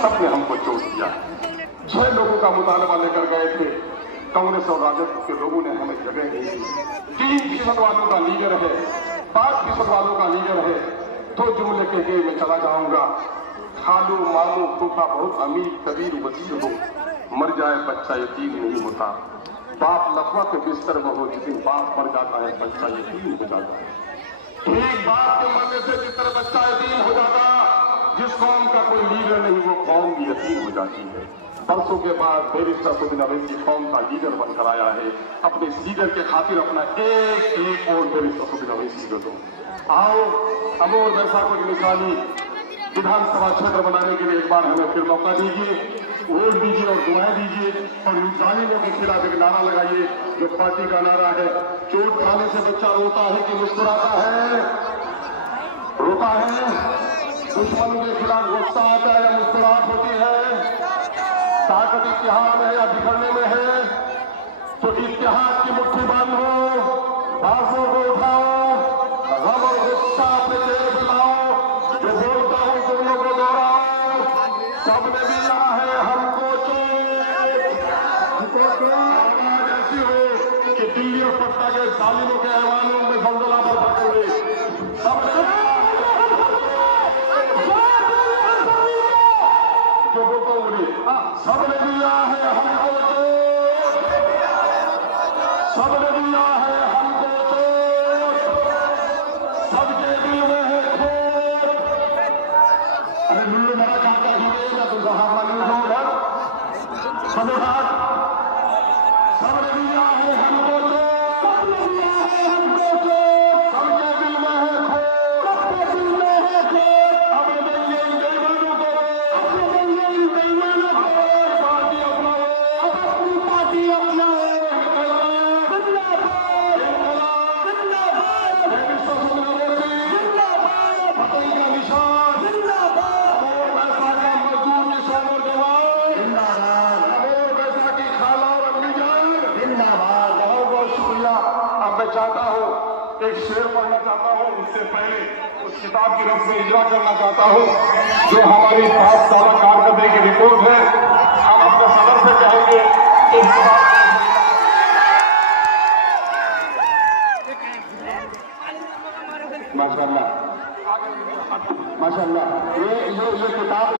सबने हमको चोट दिया। 6 लोगों का मुतालबा लेकर गए थे, कांग्रेस और राजद के लोगों ने हमें जगह नहीं दी। 3% वालों का लीडर है, 5% वालों का लीडर है। तो जुमले कह के मैं चला जाऊंगा। खालू मालू फूफा बहुत अमीर कबीर वजीर हो, मर जाए बच्चा यतीम नहीं होता। बाप लखवा के बिस्तर में हो, जिस दिन बाप मर जाता है बच्चा यतीम हो जाता है। एक बाप के मरने से जिस तरह बच्चा यतीम हो जाता, जिस कौम का कोई लीडर नहीं वो कौम भी यतीम हो जाती है। बरसों के बाद बैरिस्टर असदुद्दीन अवैसी कौम का लीडर बनकर आया है। अपने लीडर के खातिर अपना एक वोट बैरिस्टर असदुद्दीन अवैसी को दो। आओ अमोर वैसा कुछ निशानी विधानसभा क्षेत्र बनाने के लिए एक बार हमें फिर मौका दीजिए, वोट दीजिए और दुआएं ददीजिए और इन जालिमों के खिलाफ एक नारा लगाइए जो पार्टी का नारा है। चोट खाने से बच्चा रोता है कि मुस्कुराता है? रोता है। दुश्मन के खिलाफ गुस्सा आता है या मुस्कुराहट होती है? ताकत इत्तेहाद में है या बिखरने में है? तो इत्तेहाद की मुट्ठी बांधो, बाजों को उठाओ, गम और गुस्सा अपने जेब में लाओ। जो बोलता हूं दोनों को दोहराओ, सबने दिया है हमको चोट। आवाज ऐसी हो कि दिल्ली और पटना के जालिमों के ऐवानों में जलजला बरपा करेंगे। सबने जो बोलता हूं बोलिए, सबने दिया है हमको चोट, सबने दिया है हमको चोट, सबके दिल में है खोट। अरे लुल्लू बड़ा चाहता है ना तुम कहा सबने दिया है हमको चोट, सबने दिया है हमको चोट, सबके दिल में है खोट, सबके दिल में है खोट। अब देंगे इन बेईमानों को, अब देंगे इन बेईमानों को। पार्टी अपनाओ, अब अपनी पार्टी अपनाओ। मैं चाहता हूँ एक शेर पढ़ना चाहता हूँ, उससे पहले उस किताब की रफ से इजरा करना चाहता हूँ जो हमारी 7 साल कारकर्दगी की रिपोर्ट है। हम अपने सदर से कहेंगे